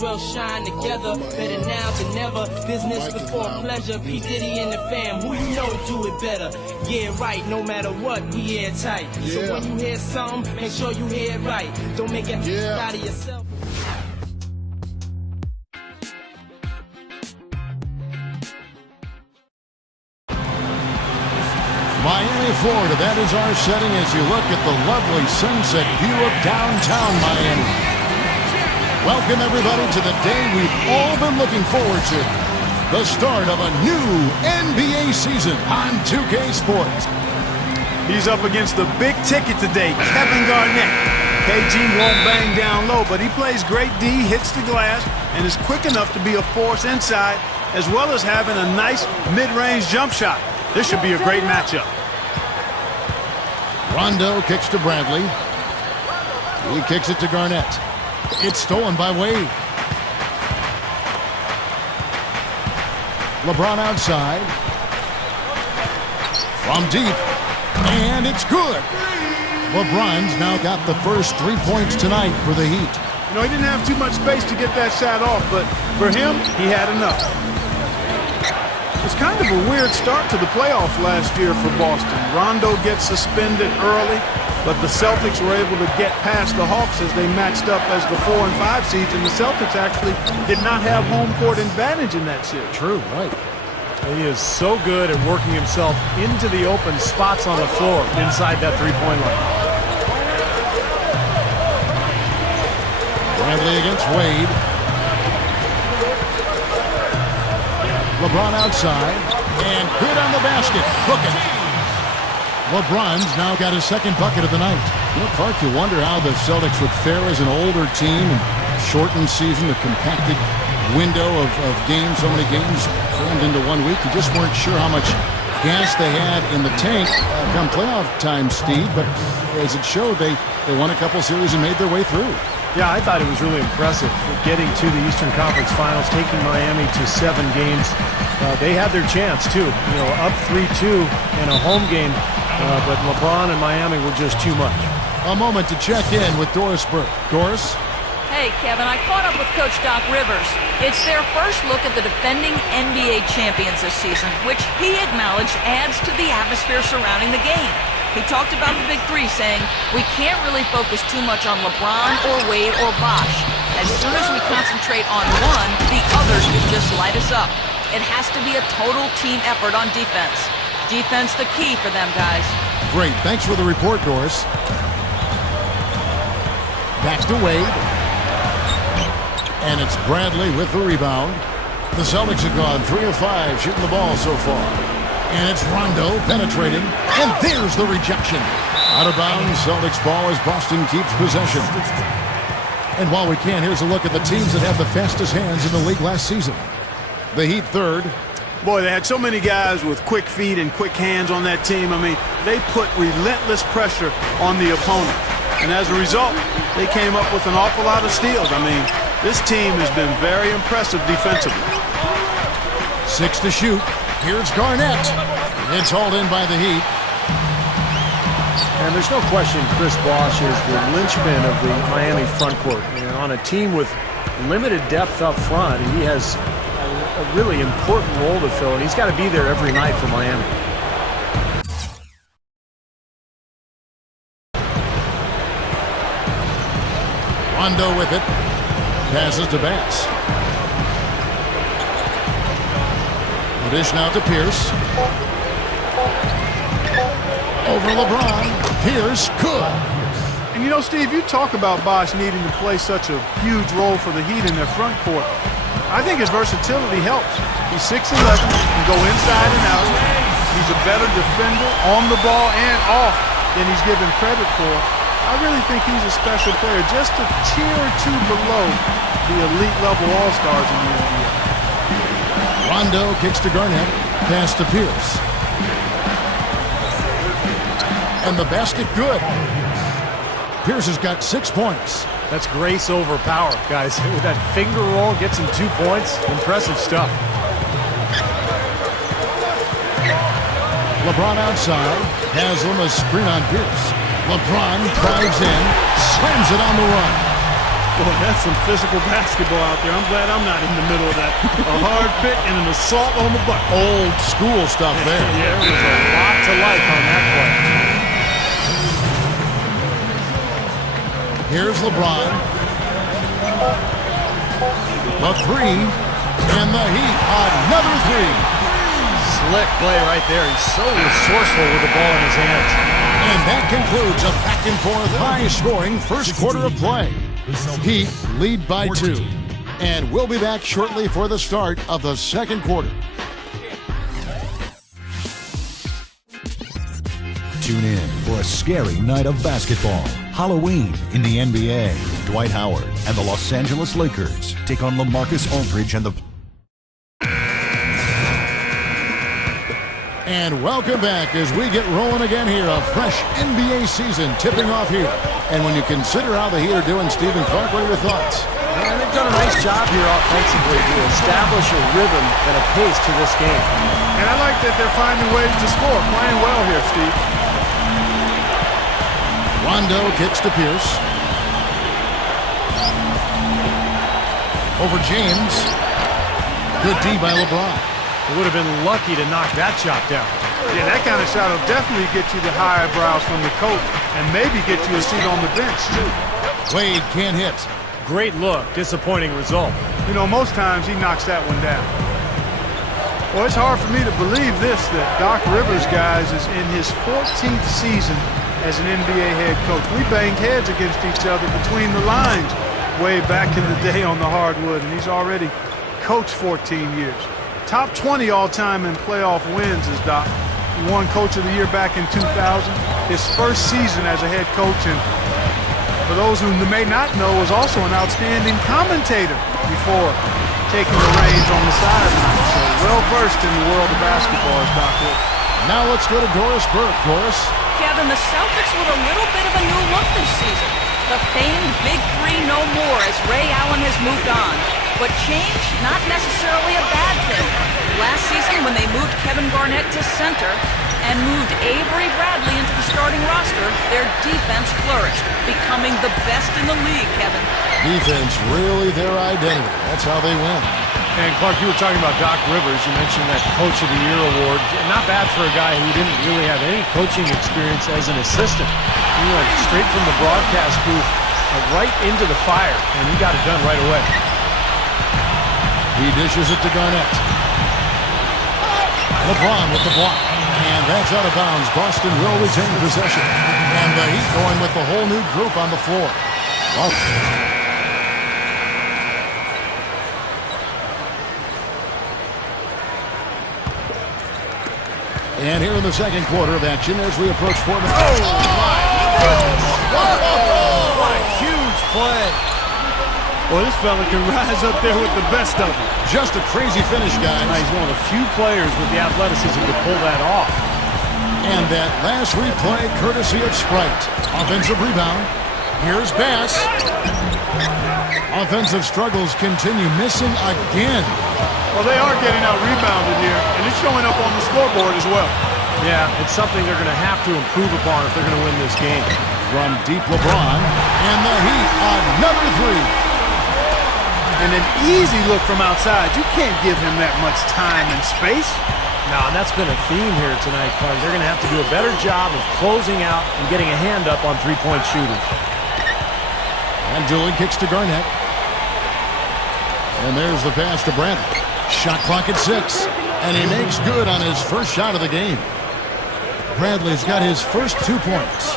well shine together. Better now than never. Business before pleasure. P. Diddy and the fam, who you know do it better. Yeah, right, no matter what, we airtight. So when you hear something, make sure you hear it right. Don't make it out of yourself. Miami, Florida, that is our setting as you look at the lovely sunset view of downtown Miami. Welcome, everybody, to the day we've all been looking forward to. The start of a new NBA season on 2K Sports. He's up against the big ticket today, Kevin Garnett. KG won't bang down low, but he plays great D, hits the glass, and is quick enough to be a force inside, as well as having a nice mid-range jump shot. This should be a great matchup. Rondo kicks to Bradley. He kicks it to Garnett. It's stolen by Wade. LeBron outside. From deep. And it's good. LeBron's now got the first 3 points tonight for the Heat. You know, he didn't have too much space to get that shot off, but for him, he had enough. It's kind of a weird start to the playoffs last year for Boston. Rondo gets suspended early, but the Celtics were able to get past the Hawks as they matched up as the 4 and 5 seeds, and the Celtics actually did not have home court advantage in that series. True, right. He is so good at working himself into the open spots on the floor inside that three-point line. Bradley against Wade. LeBron outside, and good on the basket. Booking. LeBron's now got his second bucket of the night. You know, Clark, you wonder how the Celtics would fare as an older team and shortened season, a compacted window of games, so many games crammed into 1 week. You just weren't sure how much gas they had in the tank come playoff time, Steve, but as it showed, they won a couple series and made their way through. Yeah, I thought it was really impressive getting to the Eastern Conference Finals, taking Miami to 7 games. They had their chance, too. You know, up 3-2 in a home game, but LeBron and Miami were just too much. A moment to check in with Doris Burke. Doris? Hey, Kevin, I caught up with Coach Doc Rivers. It's their first look at the defending NBA champions this season, which he acknowledged adds to the atmosphere surrounding the game. He talked about the big three, saying, we can't really focus too much on LeBron or Wade or Bosh. As soon as we concentrate on one, the others will just light us up. It has to be a total team effort on defense. Defense the key for them, guys. Great. Thanks for the report, Doris. Back to Wade. And it's Bradley with the rebound. The Celtics have gone 3 of 5 shooting the ball so far. And it's Rondo penetrating. And there's the rejection. Out of bounds, Celtics ball as Boston keeps possession. And while we can, here's a look at the teams that have the fastest hands in the league last season. The Heat third. Boy, they had so many guys with quick feet and quick hands on that team. I mean, they put relentless pressure on the opponent. And as a result, they came up with an awful lot of steals. I mean, this team has been very impressive defensively. 6 to shoot. Here's Garnett. It's hauled in by the Heat. And there's no question Chris Bosh is the linchpin of the Miami front court. And on a team with limited depth up front, he has a really important role to fill, and he's got to be there every night for Miami. Rondo with it. Passes to Bass. The dish now to Pierce. Over LeBron. Pierce, good. And you know, Steve, you talk about Bosh needing to play such a huge role for the Heat in their front court. I think his versatility helps. He's 6'11", can go inside and out. He's a better defender on the ball and off than he's given credit for. I really think he's a special player, just a tier or two below the elite level all-stars in the NBA. Rondo kicks to Garnett, pass to Pierce. And the basket good. Pierce has got 6 points. That's grace over power, guys. With that finger roll, gets him 2 points. Impressive stuff. LeBron outside. Haslam a screen on Pierce. LeBron drives in, slams it on the run. Boy, that's some physical basketball out there. I'm glad I'm not in the middle of that. A hard pick and an assault on the bucket. Old school stuff there. There was a lot to like on that play. Here's LeBron. The three. And the Heat. Another three. Slick play right there. He's so resourceful with the ball in his hands. And that concludes a back-and-forth, high-scoring first quarter of play. Heat lead by 2. And we'll be back shortly for the start of the second quarter. Tune in for a scary night of basketball. Halloween in the NBA. Dwight Howard and the Los Angeles Lakers take on LaMarcus Aldridge and the... And welcome back as we get rolling again here. A fresh NBA season tipping off here. And when you consider how the Heat are doing, Stephen Clark, what are your thoughts? Yeah, they've done a nice job here offensively to establish a rhythm and a pace to this game. And I like that they're finding ways to score. Playing well here, Steve. Rondo kicks to Pierce. Over James. Good D by LeBron. Would have been lucky to knock that shot down. Yeah, that kind of shot will definitely get you the high eyebrows from the coach and maybe get you a seat on the bench, too. Wade can't hit. Great look. Disappointing result. You know, most times he knocks that one down. Well, it's hard for me to believe this, that Doc Rivers, guys, is in his 14th season as an NBA head coach. We banged heads against each other between the lines way back in the day on the hardwood, and he's already coached 14 years. Top 20 all-time in playoff wins is Doc. He won Coach of the Year back in 2000. His first season as a head coach, and for those who may not know, was also an outstanding commentator before taking the reins on the sideline. So well-versed in the world of basketball is Doc Rivers. Now let's go to Doris Burke. Doris? Kevin, the Celtics with a little bit of a new look this season. The famed Big Three no more as Ray Allen has moved on. But change, not necessarily a bad thing. Last season, when they moved Kevin Garnett to center and moved Avery Bradley into the starting roster, their defense flourished, becoming the best in the league, Kevin. Defense, really their identity. That's how they win. And Clark, you were talking about Doc Rivers. You mentioned that Coach of the Year award. Not bad for a guy who didn't really have any coaching experience as an assistant. He went straight from the broadcast booth right into the fire, and he got it done right away. He dishes it to Garnett. LeBron with the block. And that's out of bounds. Boston will retain possession. And the Heat going with the whole new group on the floor. And here in the second quarter of action as we approach 4 minutes. Oh, my goodness. What a huge play. Well, this fella can rise up there with the best of them. Just a crazy finish, guys. He's one of the few players with the athleticism to pull that off. And that last replay courtesy of Sprite. Offensive rebound. Here's Bass. Offensive struggles continue, missing again. Well, they are getting out rebounded here, and it's showing up on the scoreboard as well. Yeah, it's something they're going to have to improve upon if they're going to win this game. From deep LeBron, and the Heat, another three. And an easy look from outside. You can't give him that much time and space. No, and that's been a theme here tonight, Clark. They're going to have to do a better job of closing out and getting a hand up on three-point shooters. And Dooley kicks to Garnett. And there's the pass to Bradley. Shot clock at 6. And he makes good on his first shot of the game. Bradley's got his first 2 points.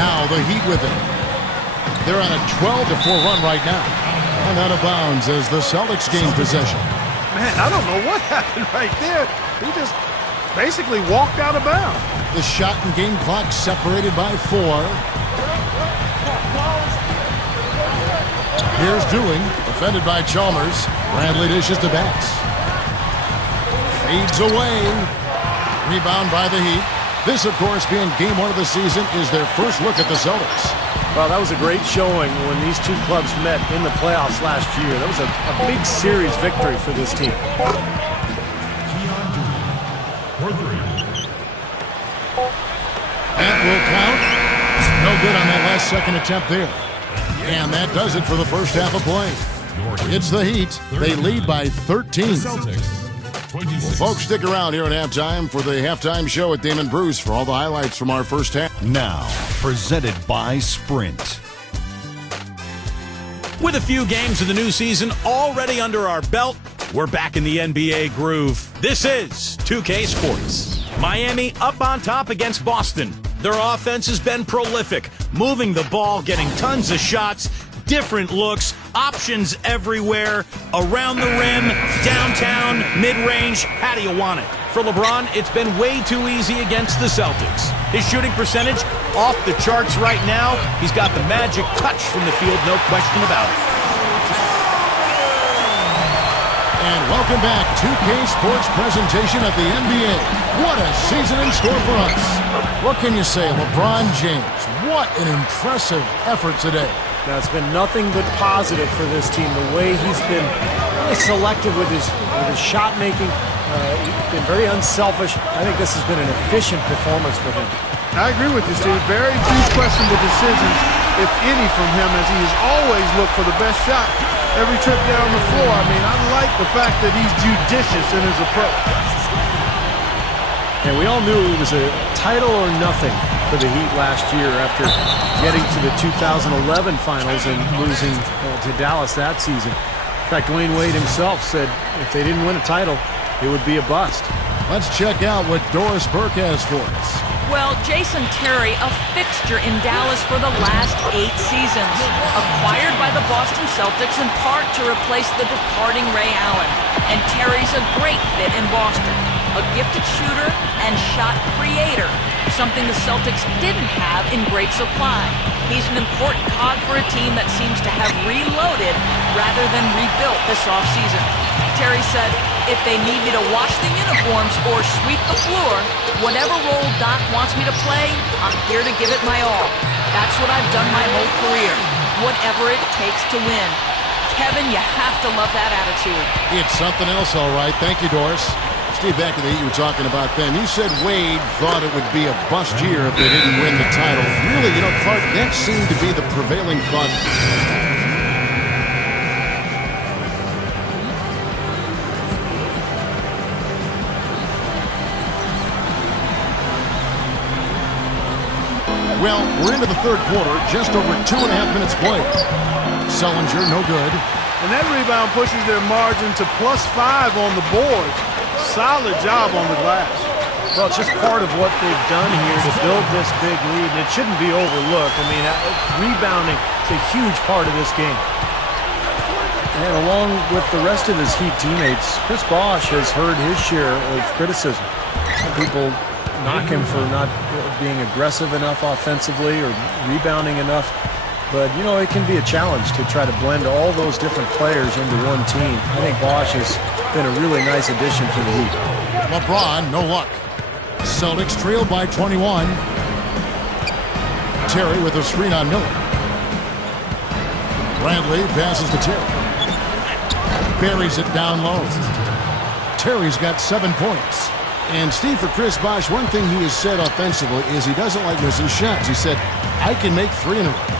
Now the Heat with it. They're on a 12-4 run right now. And out of bounds as the Celtics gain possession. Man, I don't know what happened right there. He just basically walked out of bounds. The shot and game clock separated by 4. Here's Dewing, defended by Chalmers. Bradley dishes to Bass. Fades away. Rebound by the Heat. This, of course, being game 1 of the season, is their first look at the Celtics. Well, that was a great showing when these two clubs met in the playoffs last year. That was a big series victory for this team. That will count. No good on that last second attempt there. And that does it for the first half of play. It's the Heat. They lead by 13. Well, folks, stick around here at halftime for the halftime show at Damon Bruce for all the highlights from our first half. Now, presented by Sprint. With a few games of the new season already under our belt, we're back in the NBA groove. This is 2K Sports. Miami up on top against Boston. Their offense has been prolific, moving the ball, getting tons of shots, different looks, options everywhere, around the rim, downtown, mid-range. How do you want it? For LeBron, it's been way too easy against the Celtics. His shooting percentage off the charts right now. He's got the magic touch from the field, no question about it. And welcome back to 2K Sports presentation of the NBA. What a season in store for us. What can you say, LeBron James? What an impressive effort today. Now, it's been nothing but positive for this team. The way he's been really selective with his shot making, he's been very unselfish. I think this has been an efficient performance for him. I agree with you, Steve. Very few questionable decisions, if any, from him, as he has always looked for the best shot every trip down the floor. I mean, I like the fact that he's judicious in his approach. And we all knew it was a title or nothing for the Heat last year after getting to the 2011 finals and losing to Dallas that season. In fact, Dwayne Wade himself said if they didn't win a title, it would be a bust. Let's check out what Doris Burke has for us. Well, Jason Terry, a fixture in Dallas for the last 8 seasons. Acquired by the Boston Celtics in part to replace the departing Ray Allen. And Terry's a great fit in Boston. A gifted shooter and shot creator. Something the Celtics didn't have in great supply. He's an important cog for a team that seems to have reloaded rather than rebuilt this offseason. Terry said, if they need me to wash the uniforms or sweep the floor, whatever role Doc wants me to play, I'm here to give it my all. That's what I've done my whole career. Whatever it takes to win. Kevin, you have to love that attitude. It's something else, all right. Thank you, Doris. Steve, back to the Heat you were talking about then. You said Wade thought it would be a bust year if they didn't win the title. Really, Clark, that seemed to be the prevailing thought. Well, we're into the third quarter, just over 2.5 minutes played. Sullinger, no good. And that rebound pushes their margin to +5 on the board. Solid job on the glass. Well, it's just part of what they've done here to build this big lead, and it shouldn't be overlooked. I mean, rebounding is a huge part of this game. And along with the rest of his Heat teammates, Chris Bosh has heard his share of criticism. Some people knock him for not being aggressive enough offensively or rebounding enough. But, it can be a challenge to try to blend all those different players into one team. I think Bosh has been a really nice addition for the Heat. LeBron, no luck. Celtics trail by 21. Terry with a screen on Miller. Bradley passes to Terry. Buries it down low. Terry's got 7 points. And Steve, for Chris Bosh, one thing he has said offensively is he doesn't like missing shots. He said, I can make 3 in a row.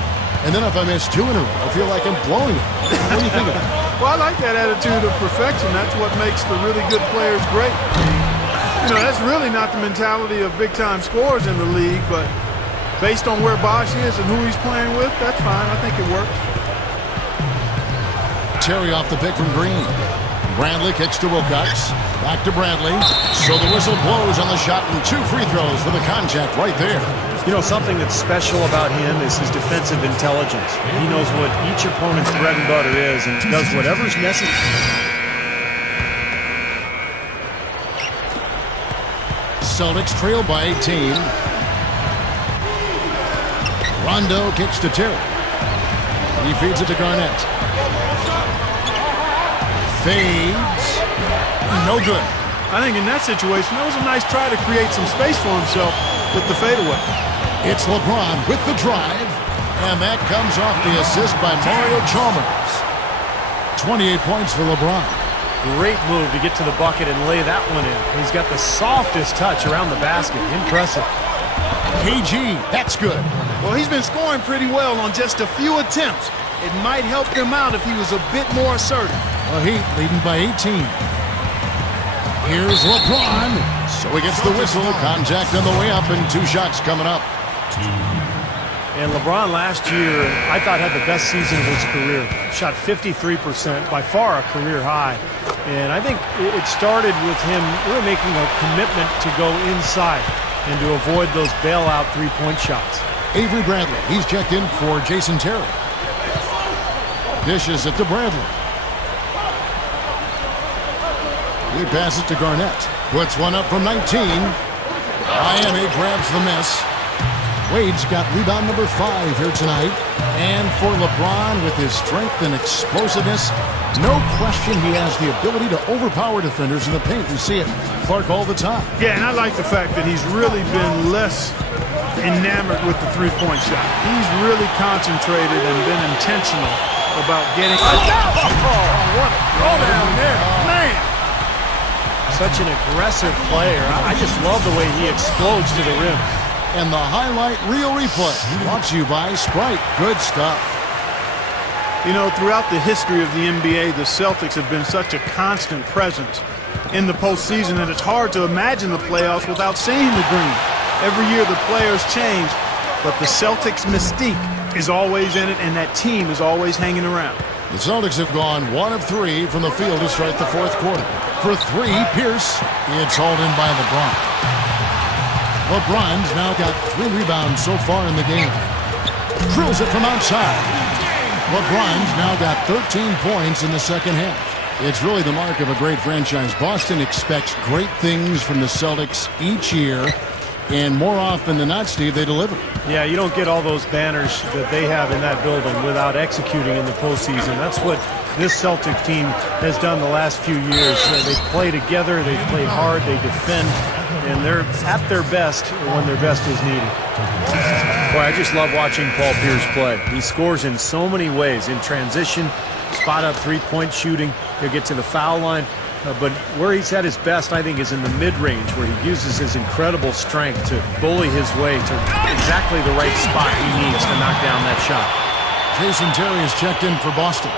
And then if I miss 2 in a row, I feel like I'm blowing it. What do you think of that? Well, I like that attitude of perfection. That's what makes the really good players great. That's really not the mentality of big-time scorers in the league, but based on where Bosh is and who he's playing with, that's fine. I think it works. Terry off the pick from Green. Bradley kicks to Wilcox. Back to Bradley. So the whistle blows on the shot and 2 free throws for the contact right there. Something that's special about him is his defensive intelligence. He knows what each opponent's bread and butter is and does whatever's necessary. Celtics trail by 18. Rondo kicks to Terry. He feeds it to Garnett. Fades. No good. I think in that situation, that was a nice try to create some space for himself with the fadeaway. It's LeBron with the drive, and that comes off the assist by Mario Chalmers. 28 points for LeBron. Great move to get to the bucket and lay that one in. He's got the softest touch around the basket. Impressive. KG, that's good. Well, he's been scoring pretty well on just a few attempts. It might help him out if he was a bit more assertive. The Heat leading by 18. Here's LeBron. So he gets the whistle. Contact on the way up and 2 shots coming up. And LeBron last year, I thought, had the best season of his career. Shot 53%, by far a career high. And I think it started with him really making a commitment to go inside and to avoid those bailout three-point shots. Avery Bradley, he's checked in for Jason Terry. Dishes it to Bradley. He passes to Garnett. Puts one up from 19. Miami grabs the miss. Wade's got rebound number 5 here tonight. And for LeBron, with his strength and explosiveness, no question he has the ability to overpower defenders in the paint. We see it, Clark, all the time. Yeah, and I like the fact that he's really been less enamored with the three-point shot. He's really concentrated and been intentional about getting... Oh, what a throw down there. Man! Such an aggressive player. I just love the way he explodes to the rim. And the highlight reel replay brought to you by Sprite. Good stuff. You know, throughout the history of the NBA, the Celtics have been such a constant presence in the postseason that it's hard to imagine the playoffs without seeing the green. Every year the players change, but the Celtics' mystique is always in it, and that team is always hanging around. The Celtics have gone 1 of 3 from the field to start the 4th quarter. For 3, Pierce. It's hauled in by LeBron. LeBron's now got 3 rebounds so far in the game. Drills it from outside. LeBron's now got 13 points in the second half. It's really the mark of a great franchise. Boston expects great things from the Celtics each year, and more often than not, Steve, they deliver. Yeah, you don't get all those banners that they have in that building without executing in the postseason. That's what this Celtic team has done the last few years. They play together, they play hard, they defend, and they're at their best when their best is needed. Boy, I just love watching Paul Pierce play. He scores in so many ways. In transition, spot-up three-point shooting. He'll get to the foul line. But where he's at his best, I think, is in the mid-range, where he uses his incredible strength to bully his way to exactly the right spot he needs to knock down that shot. Jason Terry is checked in for Boston.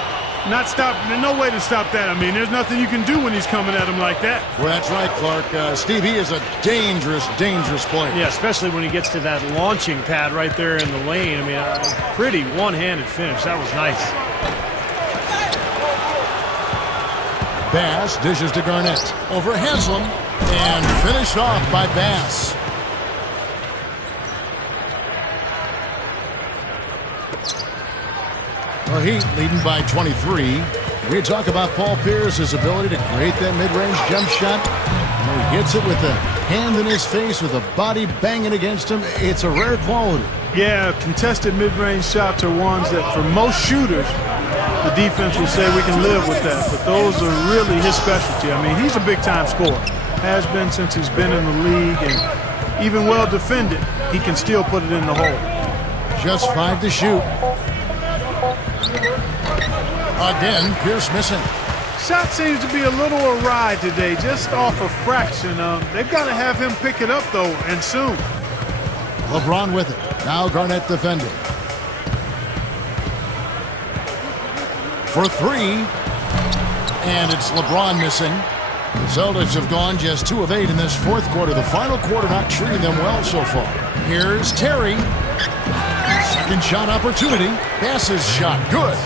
There's no way to stop that. I mean, there's nothing you can do when he's coming at him like that. Well, that's right, Clark. Steve, he is a dangerous, dangerous player. Yeah, especially when he gets to that launching pad right there in the lane. I mean, a pretty one-handed finish. That was nice. Bass dishes to Garnett. Over Haslam. And finished off by Bass. The Heat leading by 23. We talk about Paul Pierce's ability to create that mid-range jump shot. And he hits it with a hand in his face with a body banging against him. It's a rare quality. Yeah, contested mid-range shots are ones that for most shooters, the defense will say we can live with that. But those are really his specialty. I mean, he's a big-time scorer. Has been since he's been in the league. And even well defended, he can still put it in the hole. Just 5 to shoot. Again, Pierce missing. Shot seems to be a little awry today, just off a fraction. They've got to have him pick it up, though, and soon. LeBron with it. Now Garnett defending. For 3. And it's LeBron missing. The Celtics have gone just 2 of 8 in this 4th quarter. The final quarter not treating them well so far. Here's Terry. Second shot opportunity. Bass's shot. Good.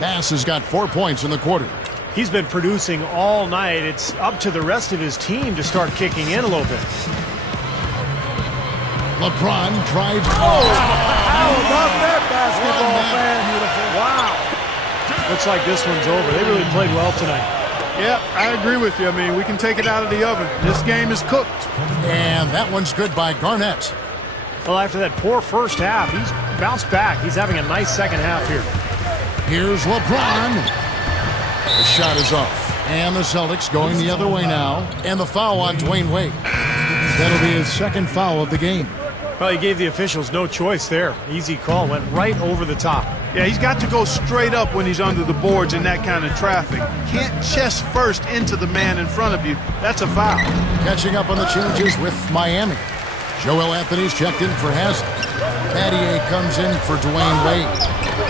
Bass has got 4 points in the quarter. He's been producing all night. It's up to the rest of his team to start kicking in a little bit. LeBron drives. Oh, how about that basketball, man? Wow. Looks like this one's over. They really played well tonight. Yeah, I agree with you. I mean, we can take it out of the oven. This game is cooked. And that one's good by Garnett. Well, after that poor first half, he's bounced back. He's having a nice second half here. Here's LeBron. The shot is off. And the Celtics going the other way now. And the foul on Dwayne Wade. That'll be his second foul of the game. Well, he gave the officials no choice there. Easy call. Went right over the top. Yeah, he's got to go straight up when he's under the boards in that kind of traffic. Can't chest first into the man in front of you. That's a foul. Catching up on the changes with Miami. Joel Anthony's checked in for Haslem. Mattier comes in for Dwayne Wade.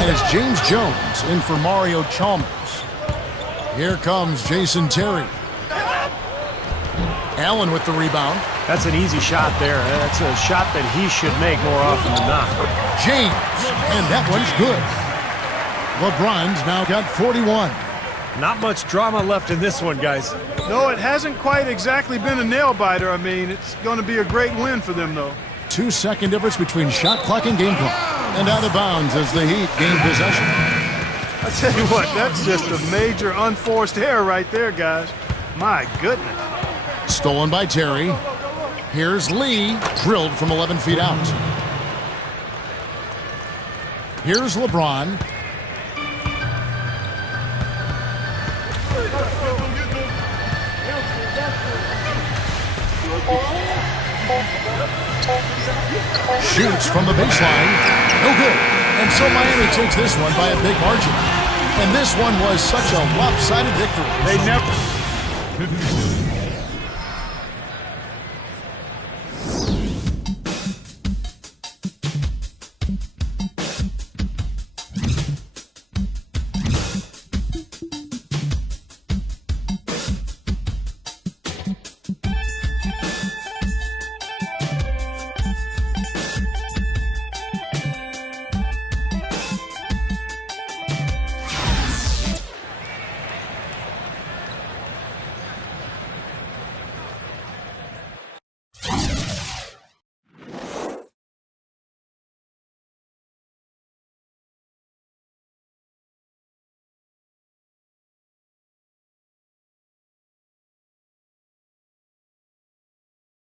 And it's James Jones in for Mario Chalmers. Here comes Jason Terry. Allen with the rebound. That's an easy shot there. That's a shot that he should make more often than not. James, and that one's good. LeBron's now got 41. Not much drama left in this one, guys. No, it hasn't quite exactly been a nail-biter. I mean, it's going to be a great win for them, though. 2-second difference between shot clock and game clock. And out of bounds as the Heat gain possession. I tell you what, that's just a major unforced error right there, guys. My goodness. Stolen by Terry. Here's Lee, drilled from 11 feet out. Here's LeBron. Shoots from the baseline. No good. And so Miami takes this one by a big margin. And this one was such a lopsided victory. They never...